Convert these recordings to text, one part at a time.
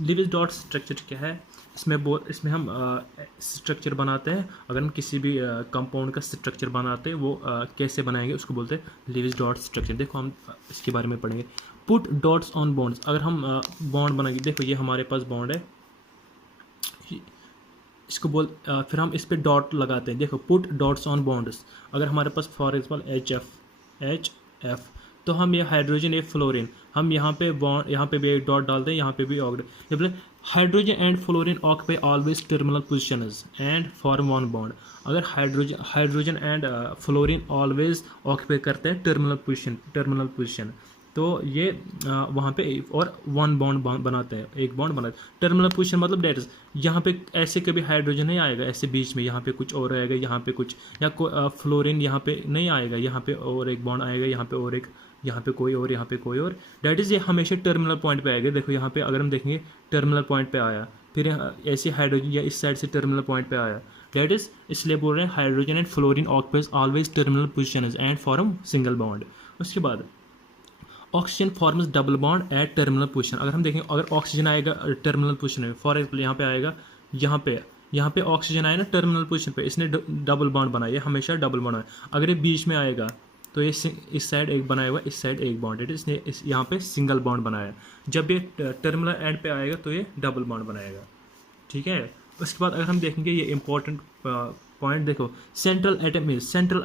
Lewis dot structure क्या है? इसमें हम स्ट्रक्चर बनाते हैं। अगर हम किसी भी कंपाउंड का स्ट्रक्चर बनाते हैं, वो कैसे बनाएंगे उसको बोलते हैं लिविस डॉट स्ट्रक्चर। देखो हम इसके बारे में पढ़ेंगे। पुट डॉट्स ऑन बॉन्ड्स, अगर हम बॉन्ड बनाएंगे, देखो ये हमारे पास बॉन्ड है, इसको फिर हम इस पर डॉट लगाते हैं। देखो पुट डॉट्स ऑन बॉन्ड्स, अगर हमारे पास फॉर एग्जाम्पल एच एफ, तो हम ये हाइड्रोजन ये फ्लोरीन, हम यहाँ पे बॉन्ड, यहाँ पे भी एक डॉट डालते हैं, यहाँ पे भी oxygen. Hydrogen and fluorine occupy always terminal positions and form one bond. अगर hydrogen and fluorine always occupy करते हैं टर्मिनल पोजिशन, तो ये वहाँ पे और वन बॉन्ड बनाते हैं, एक बॉन्ड बनाते हैं। टर्मिनल पोजीशन मतलब डेट इज, यहाँ पे ऐसे कभी हाइड्रोजन नहीं आएगा ऐसे बीच में, यहाँ पे कुछ और आएगा, यहाँ पे कुछ, या फ्लोरीन यहाँ पे नहीं आएगा, यहाँ पे और एक बॉन्ड आएगा, यहाँ पे और एक, यहाँ पे कोई और, यहाँ पे कोई और। डेट इज़ ये हमेशा टर्मिनल पॉइंट पे आएगा। देखो यहाँ पे अगर हम देखेंगे टर्मिनल पॉइंट पे आया, फिर ऐसे हाइड्रोजन या इस साइड से टर्मिनल पॉइंट पे आया। डेट इज इसलिए बोल रहे हैं hydrogen and fluorine occupies always terminal position and form single bond. उसके बाद oxygen forms double bond at terminal position. अगर हम देखें, अगर ऑक्सीजन आएगा टर्मिनल पोजीशन में, फॉर एग्जाम्पल यहाँ पे आएगा, यहाँ पे ऑक्सीजन आया ना टर्मिनल पोजीशन पे, इसने डबल बॉन्ड बनाया, ये हमेशा डबल बॉन्ड है। अगर ये बीच में आएगा तो ये इस साइड एक बनाया हुआ, इस साइड एक बॉन्ड, इसने यहाँ पे सिंगल बॉन्ड बनाया। जब ये टर्मिनल एंड पे आएगा तो ये डबल बॉन्ड बनाएगा। ठीक है। उसके बाद अगर हम देखेंगे ये इंपॉर्टेंट पॉइंट, देखो सेंट्रल सेंट्रल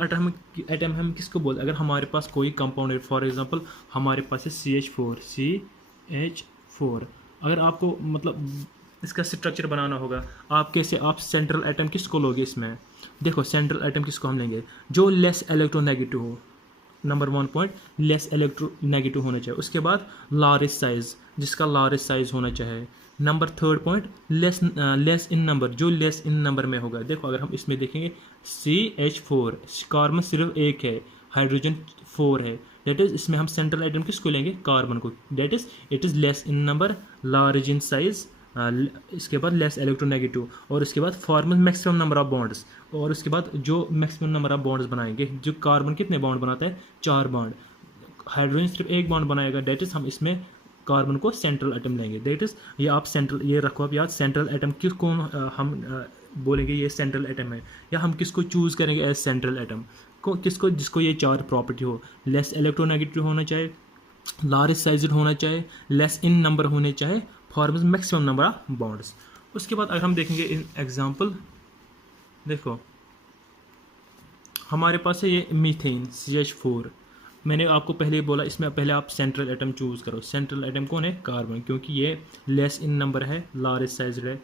एटम हम किसको बोलते हैं? अगर हमारे पास कोई कंपाउंड है, फॉर एग्जांपल हमारे पास है CH4, अगर आपको मतलब इसका स्ट्रक्चर बनाना होगा, आप सेंट्रल एटम किसको लोगे इसमें? देखो सेंट्रल एटम किसको हम लेंगे? जो लेस इलेक्ट्रोनेगेटिव हो। नंबर 1 पॉइंट, लेस इलेक्ट्रोनेगेटिव होना चाहिए। उसके बाद लार्जेस्ट साइज, जिसका लार्जेस्ट साइज होना चाहिए। Number 3 point, less in number, जो लेस इन नंबर में होगा। देखो अगर हम इसमें देखेंगे CH4, कार्बन सिर्फ एक है, हाइड्रोजन 4 है, डेट इज इसमें हम सेंट्रल आइटम किसको लेंगे? कार्बन को। That is it is less in number, large in size, इसके बाद लेस इलेक्ट्रोनेगेटिव, और उसके बाद formal maximum number of bonds. और उसके बाद जो मैक्सिमम नंबर ऑफ बॉन्ड्स बनाएंगे, जो कार्बन कितने बॉन्ड बनाता है? 4 बॉन्ड। हाइड्रोजन सिर्फ एक बॉन्ड बनाएगा, डेट इज हम इसमें कार्बन को सेंट्रल एटम लेंगे। दैट इज ये आप सेंट्रल, ये रखो आप याद, सेंट्रल एटम किस कौन हम बोलेंगे ये सेंट्रल एटम है, या हम किसको चूज़ करेंगे एज सेंट्रल एटम को? किसको? जिसको ये 4 प्रॉपर्टी हो, लेस इलेक्ट्रोनेगेटिव होना चाहिए, लार्ज साइज होना चाहिए, लेस इन नंबर होने चाहिए, forms maximum number of bonds. उसके बाद अगर हम देखेंगे इन एग्जाम्पल, देखो हमारे पास है ये मीथेन CH4। मैंने आपको पहले ही बोला, इसमें पहले आप सेंट्रल एटम चूज़ करो। सेंट्रल एटम कौन है? कार्बन, क्योंकि ये लेस इन नंबर है, लार्ज साइज है,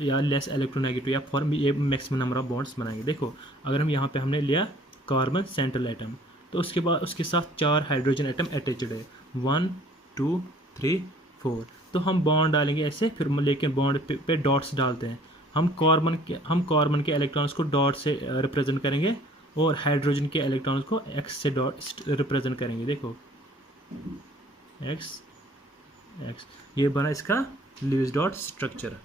या लेस इलेक्ट्रोनेगेटिव, या फॉर्म ये मैक्सिमम नंबर ऑफ बॉन्ड्स बनाएंगे। देखो अगर हम यहाँ पे हमने लिया कार्बन सेंट्रल एटम, तो उसके बाद उसके साथ 4 हाइड्रोजन एटम अटैच्ड है, 1 2 3 4। तो हम बॉन्ड डालेंगे ऐसे, फिर लेकिन बॉन्ड पे डॉट्स डालते हैं। हम कार्बन के इलेक्ट्रॉन्स को डॉट से रिप्रेजेंट करेंगे, और हाइड्रोजन के इलेक्ट्रॉन्स को एक्स से डॉट रिप्रेजेंट करेंगे। देखो एक्स, ये बना इसका लिविस डॉट स्ट्रक्चर।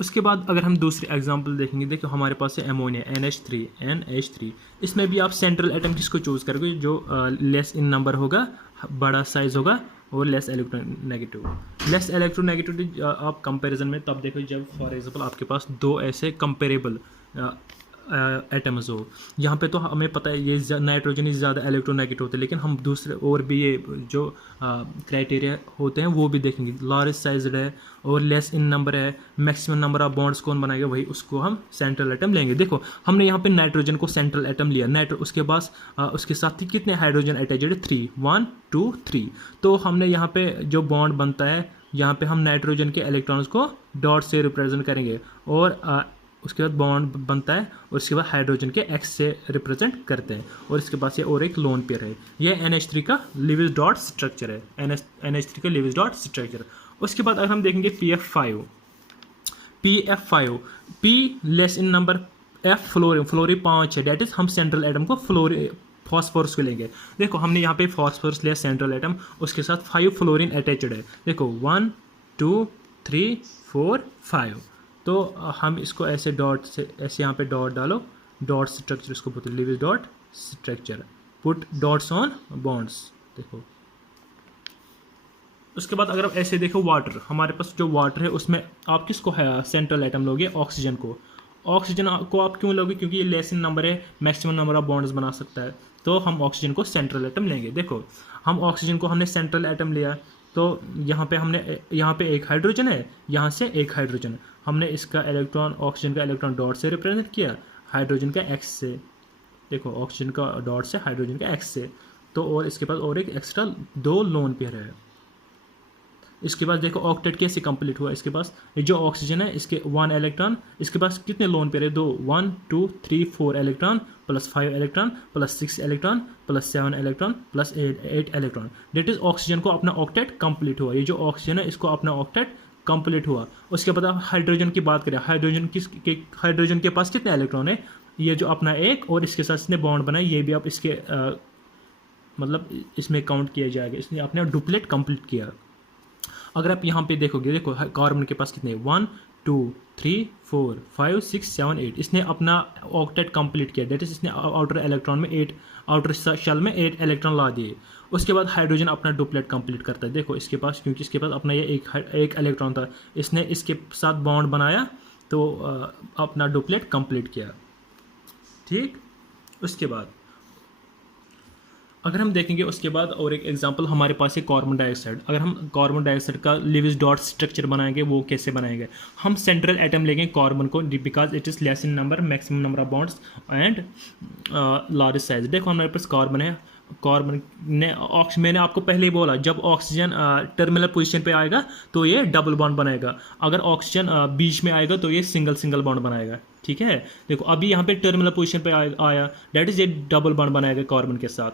उसके बाद अगर हम दूसरी एग्जांपल देखेंगे, देखो हमारे पास है अमोनिया NH3। इसमें भी आप सेंट्रल एटम किसको चूज़ करोगे? जो लेस इन नंबर होगा, बड़ा साइज होगा, और लेस इलेक्ट्रोनेगेटिव आप कंपैरिजन में तब देखो जब फॉर एग्जांपल आपके पास 2 ऐसे कंपेरेबल एटम्स हो। यहाँ पे तो हमें पता है ये नाइट्रोजन ही ज़्यादा इलेक्ट्रोनेगेटिव होते हैं, लेकिन हम दूसरे और भी ये जो क्राइटेरिया होते हैं वो भी देखेंगे। लार्ज साइज्ड है और लेस इन नंबर है, मैक्सिमम नंबर ऑफ बॉन्ड्स कौन बनाएगा? वही, उसको हम सेंट्रल एटम लेंगे। देखो हमने यहाँ पे नाइट्रोजन को सेंट्रल एटम लिया, उसके पास उसके साथ ही कितने हाइड्रोजन अटैच्ड? 3, 1 2 3। तो हमने यहाँ पे जो बॉन्ड बनता है, यहाँ पे हम नाइट्रोजन के इलेक्ट्रॉन्स को डॉट से रिप्रेजेंट करेंगे, और उसके बाद बॉन्ड बनता है, और उसके बाद हाइड्रोजन के एक्स से रिप्रेजेंट करते हैं, और इसके पास ये और एक लोन पेयर है। ये NH3 का लिविस डॉट स्ट्रक्चर है, NH3 का लिविस डॉट स्ट्रक्चर। उसके बाद अगर हम देखेंगे PF5, P less in number, F fluorine 5 है, डेट इज हम सेंट्रल एटम को फॉस्फोरस को लेंगे। देखो हमने यहाँ पे फॉस्फोरस लिया सेंट्रल एटम, उसके साथ 5 फ्लोरीन अटैच्ड है। देखो 1 2 3 4 5। तो हम इसको ऐसे डॉट से, ऐसे यहाँ पे डॉट डालो, डॉट स्ट्रक्चर इसको बोलते हैं Lewis dot structure. Put dots on bonds. देखो उसके बाद अगर आप ऐसे देखो वाटर, हमारे पास जो वाटर है उसमें आप किसको है सेंट्रल एटम लोगे, ऑक्सीजन को। ऑक्सीजन को आप क्यों लोगे, क्योंकि ये लेस इन नंबर है, मैक्सिमम नंबर ऑफ बॉन्ड्स बना सकता है, तो हम ऑक्सीजन को सेंट्रल एटम लेंगे। देखो हम ऑक्सीजन को हमने सेंट्रल एटम लिया, तो यहाँ पे हमने यहाँ पे एक हाइड्रोजन है, यहाँ से एक हाइड्रोजन, हमने इसका इलेक्ट्रॉन ऑक्सीजन का इलेक्ट्रॉन डॉट से रिप्रेजेंट किया, हाइड्रोजन का एक्स से, देखो ऑक्सीजन का डॉट से हाइड्रोजन का एक्स से, तो और इसके पास और एक एक्स्ट्रा 2 लोन पेयर है। इसके पास देखो ऑक्टेट कैसे कंप्लीट हुआ, इसके पास ये जो ऑक्सीजन है इसके 1 इलेक्ट्रॉन, इसके पास कितने लोन पेयर है, 2, 1 2 3 4 electron plus 5 electron plus 6 electron plus 7 electron plus 8 electron, that is oxygen को अपना ऑक्टेट कंप्लीट हुआ। ये जो ऑक्सीजन है इसको अपना ऑक्टेट कंप्लीट हुआ। उसके बाद आप हाइड्रोजन की बात करें, हाइड्रोजन के पास कितने इलेक्ट्रॉन है, ये जो अपना एक, और इसके साथ इसने बॉन्ड बनाया, ये भी आप इसके मतलब इसमें काउंट किया जाएगा, इसने अपने डुप्लेट कंप्लीट किया। अगर आप यहाँ पे देखोगे, देखो कार्बन के पास कितने, 1 2 3 4 5 6 7 8, इसने अपना ऑक्टेट कंप्लीट किया, डेट इज इसने आउटर इलेक्ट्रॉन में 8, आउटर शेल में 8 इलेक्ट्रॉन ला दिए। उसके बाद हाइड्रोजन अपना डुप्लेट कंप्लीट करता है, देखो इसके पास, क्योंकि इसके पास अपना ये एक इलेक्ट्रॉन था, इसने इसके साथ बॉन्ड बनाया, तो अपना डुप्लेट कंप्लीट किया। ठीक, उसके बाद अगर हम देखेंगे, उसके बाद और एक एग्जांपल हमारे पास है कार्बन डाइऑक्साइड। अगर हम कार्बन डाइऑक्साइड का लिविस डॉट स्ट्रक्चर बनाएंगे, वो कैसे बनाएंगे, हम सेंट्रल एटम लेंगे कार्बन को, because it is less in number, maximum number of bonds and large size. देखो हमारे पास कार्बन है, कार्बन ने मैंने आपको पहले ही बोला, जब ऑक्सीजन टर्मिनल पोजीशन पे आएगा तो ये डबल बॉन्ड बनाएगा, अगर ऑक्सीजन बीच में आएगा तो ये सिंगल बॉन्ड बनाएगा। ठीक है, देखो अभी यहाँ पे टर्मिनल पोजीशन पे आया, दैट इज ये डबल बॉन्ड बनाएगा कार्बन के साथ।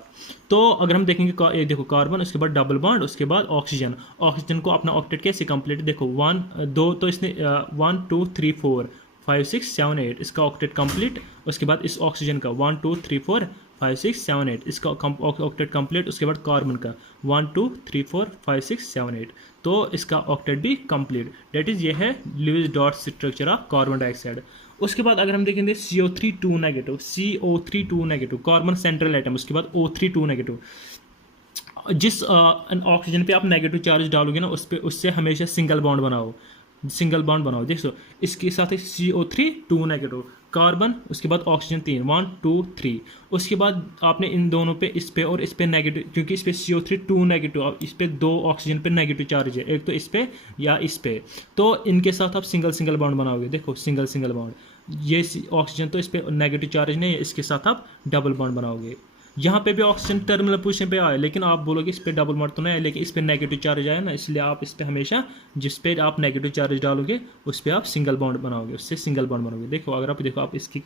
तो अगर हम देखेंगे, ये देखो कार्बन, उसके बाद डबल बॉन्ड, उसके बाद ऑक्सीजन, ऑक्सीजन को अपना ऑक्टेट कैसे कंप्लीट, देखो 1 2, तो इसने 1 2 3 4 5 6 7 8, इसका ऑक्टेट कंप्लीट। उसके बाद इस ऑक्सीजन का 1 2 3 4 5 6 7 8, इसका ऑक्टेट कंप्लीट। उसके बाद कार्बन का 1 2 3 4 5 6 7 8, तो इसका ऑक्टेट भी कंप्लीट, डेट इज ये है Lewis dot structure of carbon dioxide. उसके बाद अगर हम देखेंगे CO3 2 negative, CO3 2 negative, carbon central atom, उसके बाद O3 2 नेगेटिव, जिस ऑक्सीजन पे आप नेगेटिव चार्ज डालोगे ना, उस पे उससे हमेशा सिंगल बॉन्ड बनाओ। देखो इसके साथ CO3 2 नेगेटिव, कार्बन, उसके बाद ऑक्सीजन 3 1 2 3, उसके बाद आपने इन दोनों पे, इस पे और इस पे नेगेटिव, क्योंकि इस पे CO3 2 नेगेटिव, इस पे 2 ऑक्सीजन पे नेगेटिव चार्ज है, एक तो इस पे या इस पे, तो इनके साथ आप सिंगल बॉन्ड बनाओगे। देखो सिंगल बॉन्ड, ये ऑक्सीजन तो इस पे नेगेटिव चार्ज नहीं है, इसके साथ आप डबल बॉन्ड बनाओगे। यहाँ पे भी ऑक्सीजन टर्मिनल पोजीशन पे आए, लेकिन आप बोलोगे इस पे डबल बॉन्ड तो नहीं है, लेकिन इस पे नेगेटिव चार्ज आया ना, इसलिए आप इस पे हमेशा जिस पे आप नेगेटिव चार्ज डालोगे उस पे आप सिंगल बॉन्ड बनाओगे, उससे सिंगल बॉन्ड बनाओगे। देखो अगर आप देखो, आप इसकी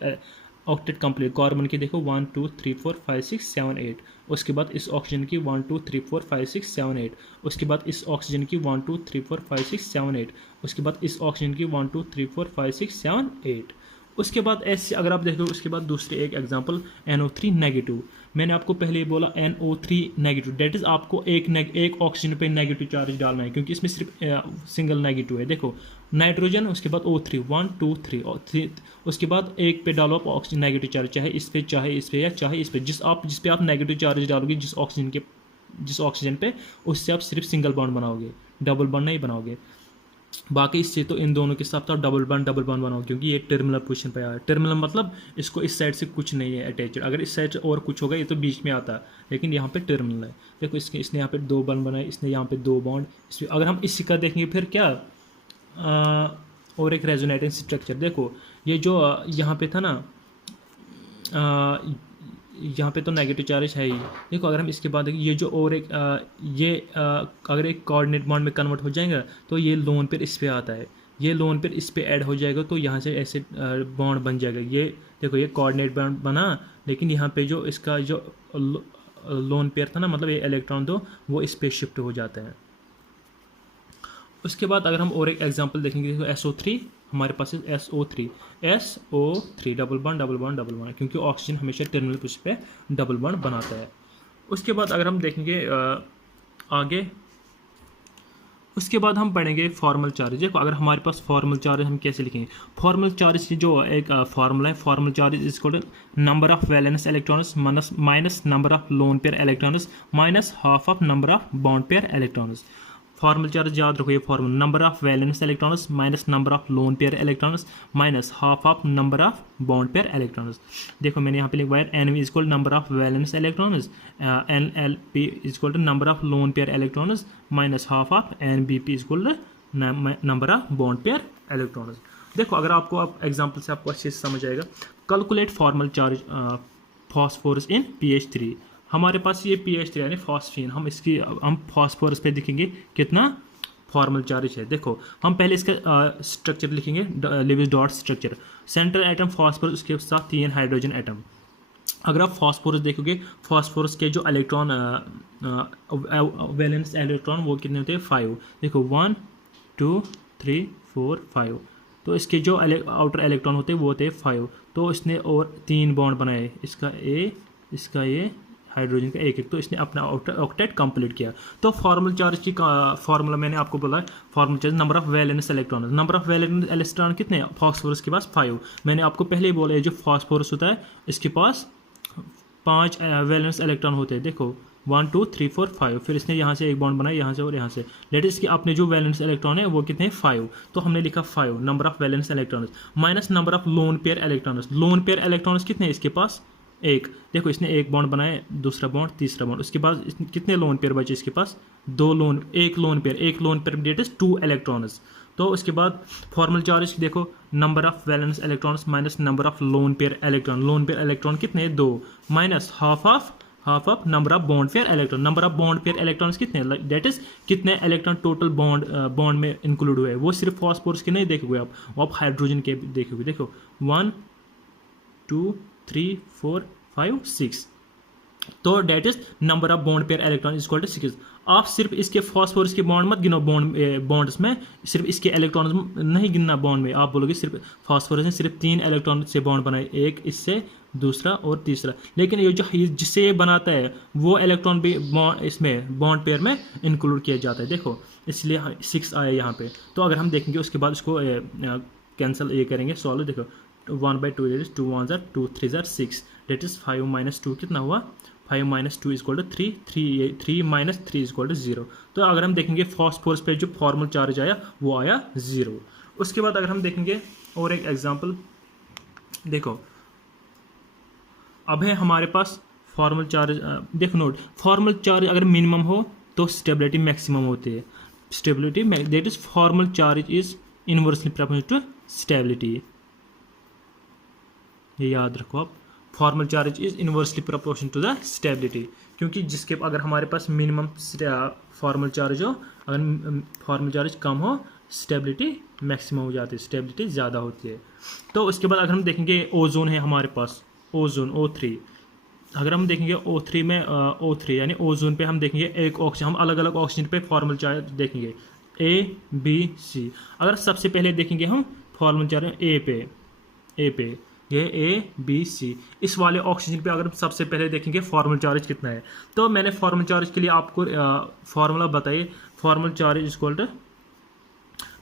ऑक्टेट कंप्लीट, कार्बन की देखो 1 2 3 4 5 6 7 8, उसके बाद इस ऑक्सीजन की 1 2 3 4 5 6 7 8, उसके बाद इस ऑक्सीजन की 1 2 3 4 5 6 7 8, उसके बाद इस ऑक्सीजन की 1 2 3 4 5 6 7 8। उसके बाद ऐसे अगर आप देखो, उसके बाद दूसरी एक एग्जांपल NO3 नेगेटिव, मैंने आपको पहले ही बोला NO3 नेगेटिव, डेट इज आपको एक ऑक्सीजन पे नेगेटिव चार्ज डालना है, क्योंकि इसमें सिर्फ सिंगल नेगेटिव है। देखो नाइट्रोजन, उसके बाद O3 1 2 3 और 3, उसके बाद एक पे डालो आप ऑक्सीजन नेगेटिव चार्ज, चाहे इस पे या चाहे इस पे, जिस पे आप नेगेटिव चार्ज डालोगे, जिस ऑक्सीजन पे, उससे आप सिर्फ सिंगल बॉन्ड बनाओगे, डबल बॉन्ड नहीं बनाओगे। बाकी इससे तो इन दोनों के साथ आप डबल बॉन्ड बनाओ, क्योंकि ये टर्मिनल पोजीशन पे आया। टर्मिनल मतलब इसको इस साइड से कुछ नहीं है अटैच, अगर इस साइड से और कुछ होगा ये तो बीच में आता है, लेकिन यहाँ पे टर्मिनल है। देखो इसने यहाँ पे 2 बॉन्ड बनाए, इसने यहाँ पे 2 बॉन्ड, इसमें अगर हम इसी का देखेंगे फिर क्या, और एक रेजोनेटिंग स्ट्रक्चर। देखो ये जो यहाँ पे था ना, यहाँ पे तो नेगेटिव चार्ज है ही। देखो अगर हम इसके बाद ये जो और एक अगर एक कोऑर्डिनेट बॉन्ड में कन्वर्ट हो जाएगा तो ये लोन पेयर इस पे आता है, ये लोन पेयर इस पे ऐड हो जाएगा, तो यहाँ से ऐसे बॉन्ड बन जाएगा। ये देखो ये कोऑर्डिनेट बॉन्ड बना, लेकिन यहाँ पे जो इसका जो लोन पेयर था ना, मतलब ये इलेक्ट्रॉन दो, वो इस पे शिफ्ट हो जाता है। उसके बाद अगर हम और एक एग्जांपल देखेंगे, देखो SO3, हमारे पास है SO3 डबल बॉन्ड, क्योंकि ऑक्सीजन हमेशा टर्मिनल पोजीशन पे डबल बॉन्ड बनाता है। उसके बाद अगर हम देखेंगे आगे, उसके बाद हम पढ़ेंगे फॉर्मल चार्ज। देखो अगर हमारे पास फॉर्मल चार्ज हम कैसे लिखेंगे, फॉर्मल चार्ज की जो एक फॉर्मूला है, formal charge is equal to number of valence electrons minus number of lone pair electrons minus half of number of bond pair electrons. Formal charge याद रखो, ये formula number of valence electrons minus number of lone pair electrons minus half of number of bond pair electrons. देखो मैंने यहाँ पे लिखा है N V is equal number of valence electrons, N L P is equal to number of lone pair electrons minus half of N B P is equal to number of bond pair electrons. देखो अगर आपको आप example से आपको अच्छे से समझ आएगा। कैलकुलेट फॉर्मल चार्ज फॉस्फोरस इन pH3। हमारे पास ये pH3 यानी फॉस्फीन, हम फॉस्फोरस पे देखेंगे कितना फॉर्मल चार्ज है। देखो हम पहले इसका स्ट्रक्चर लिखेंगे, Lewis dot structure. Central atom phosphorus, उसके साथ 3 हाइड्रोजन एटम। अगर आप फॉस्फोरस देखोगे, फॉस्फोरस के जो इलेक्ट्रॉन वैलेंस इलेक्ट्रॉन वो कितने होते हैं 5। देखो 1 2 3 4 5। तो इसके जो आउटर इलेक्ट्रॉन होते हैं वो होते हैं 5। तो इसने और 3 बॉन्ड बनाए, इसका ए, इसका ये, हाइड्रोजन का एक, तो इसने अपना ऑक्टेट कंप्लीट किया। तो फॉर्मल चार्ज की फॉर्मूला मैंने आपको बोला, formal charge number of valence electron. Number of valence electron कितने फॉस्फोरस के पास 5। मैंने आपको पहले ही बोला है जो फॉस्फोरस होता है इसके पास 5 वैलेंस इलेक्ट्रॉन होते हैं। देखो 1 2 3 4 5। फिर इसने यहाँ से एक बॉन्ड बनाया, यहाँ से और यहाँ से। लेट इसके अपने जो वैलेंस इलेक्ट्रॉन है वो कितने 5। तो हमने लिखा 5 number of valence electrons minus number of lone pair electrons. Loan pair electrons कितने इसके पास 1। देखो इसने एक बॉन्ड बनाया, दूसरा बॉन्ड, तीसरा बॉन्ड। उसके बाद कितने लोन पेयर बचे इसके पास 2 लोन, एक lone pair that is 2 electrons. तो उसके बाद फॉर्मल चार्ज देखो number of valence electrons minus number of lone pair electron. Lone pair electron कितने 2 minus half of number of bond pair electron. Number of bond pair electrons कितने, that is कितने electron total bond में include हुए। वो सिर्फ phosphorus के नहीं देखोगे आप हाइड्रोजन के देखोगे। देखो 1 2 3 4 5 6। तो that is number of bond pair electron is equal to 6। आप सिर्फ इसके फॉस्फोरस के बॉन्ड मत गिनो, बॉन्ड्स में सिर्फ इसके इलेक्ट्रॉन नहीं गिनना बॉन्ड में। आप बोलोगे सिर्फ फॉस्फोरस ने सिर्फ 3 इलेक्ट्रॉन से बॉन्ड बनाए, एक इससे, दूसरा और तीसरा। लेकिन ये जो जिससे ये बनाता है वो इलेक्ट्रॉन भी इसमें बॉन्ड पेयर में इंक्लूड किया जाता है। देखो इसलिए 6 आया यहाँ पे। तो अगर हम देखेंगे उसके बाद उसको कैंसिल ये करेंगे, सॉल्व। देखो 1/2 डेट इज 2 1 ज़ार 2 3 ज़ार 6 डेट इज 5 माइनस 2 कितना हुआ 5 minus 2 is equal to 3 3 minus 3 is equal to 0। तो अगर हम देखेंगे फॉस्फोरस पे जो फॉर्मल चार्ज आया वो आया 0। उसके बाद अगर हम देखेंगे और एक एग्जांपल, देखो अब है हमारे पास फॉर्मल चार्ज। देखो नोट, फॉर्मल चार्ज अगर मिनिमम हो तो स्टेबिलिटी मैक्सिमम होती है। Stability that is formal charge is inversely proportional to stability. ये याद रखो आप, formal charge is inversely proportional to the stability. क्योंकि जिसके अगर हमारे पास मिनिमम फॉर्मल चार्ज हो, अगर फॉर्मल चार्ज कम हो स्टेबिलिटी मैक्सिमम हो जाती है, स्टेबिलिटी ज़्यादा होती है। तो उसके बाद अगर हम देखेंगे ओजोन है हमारे पास, ओजोन O3। अगर हम देखेंगे O3 में O3 यानी ओजोन पे हम देखेंगे एक ऑक्सीजन, हम अलग अलग ऑक्सीजन पे फॉर्मल चार्ज देखेंगे A B C। अगर सबसे पहले देखेंगे हम फॉर्मल चार्ज ए पे ये A B C, इस वाले ऑक्सीजन पे अगर सबसे पहले देखेंगे फॉर्मल चार्ज कितना है। तो मैंने फॉर्मल चार्ज के लिए आपको फॉर्मूला बताइए, formal charge is equal to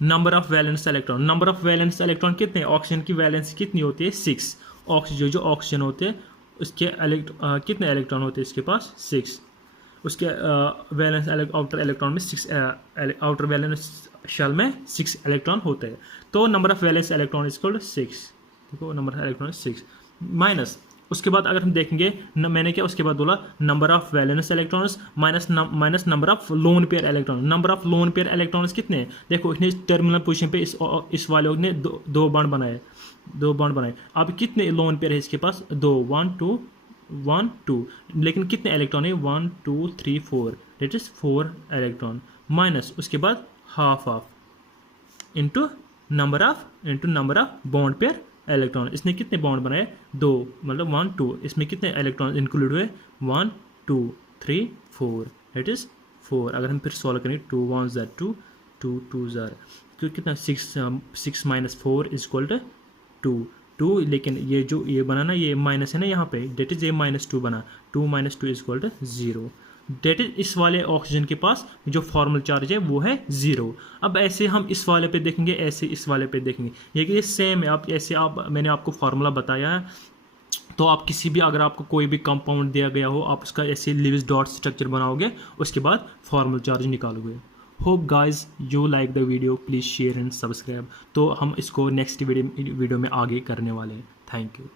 number of valence electron. Number of valence electron कितने, ऑक्सीजन की वैलेंस कितनी होती है 6। ऑक्सीजन जो ऑक्सीजन होते हैं उसके कितने इलेक्ट्रॉन होते हैं इसके पास 6। उसके वैलेंस आउटर इलेक्ट्रॉन में 6, आउटर वैलेंस शेल में 6 इलेक्ट्रॉन होते हैं। तो number of valence electron is equal to 6। देखो नंबर ऑफ इलेक्ट्रॉन 6 माइनस, उसके बाद अगर हम देखेंगे मैंने क्या उसके बाद बोला number of valence electrons minus number of lone pair electron. Number of lone pair electrons कितने हैं, देखो इसने टर्मिनल पोजीशन पे इस वाले ने दो बॉन्ड बनाए। अब कितने लोन पेयर है इसके पास 2 1 2 1 2। लेकिन कितने इलेक्ट्रॉन है 1 2 3 4 डेट इज 4 इलेक्ट्रॉन माइनस उसके बाद half of into number of bond pair electron. इसने कितने बॉन्ड बनाए 2, मतलब 1 2। इसमें कितने इलेक्ट्रॉन इंक्लूड हुए 1 2 3 4 डेट इज 4। अगर हम फिर सॉल्व करें 2 1 ज़ार 2 2 2 ज़ार कितना 6 माइनस 4 इज इक्वल टू 2। लेकिन ये जो ये बना ना ये माइनस है ना यहाँ पे, डेट इज ये -2 बना, 2 - 2 is equal to 0। That is इस वाले ऑक्सीजन के पास जो फॉर्मल चार्ज है वो है 0। अब ऐसे हम इस वाले पे देखेंगे, ऐसे इस वाले पे देखेंगे, ये सेम है। आप मैंने आपको फार्मूला बताया है। तो आप किसी भी अगर आपको कोई भी कंपाउंड दिया गया हो आप उसका ऐसे लिविस डॉट स्ट्रक्चर बनाओगे, उसके बाद फॉर्मल चार्ज निकालोगे। Hope guys you like the video, please share and subscribe. तो हम इसको नेक्स्ट वीडियो में आगे करने वाले हैं। Thank you.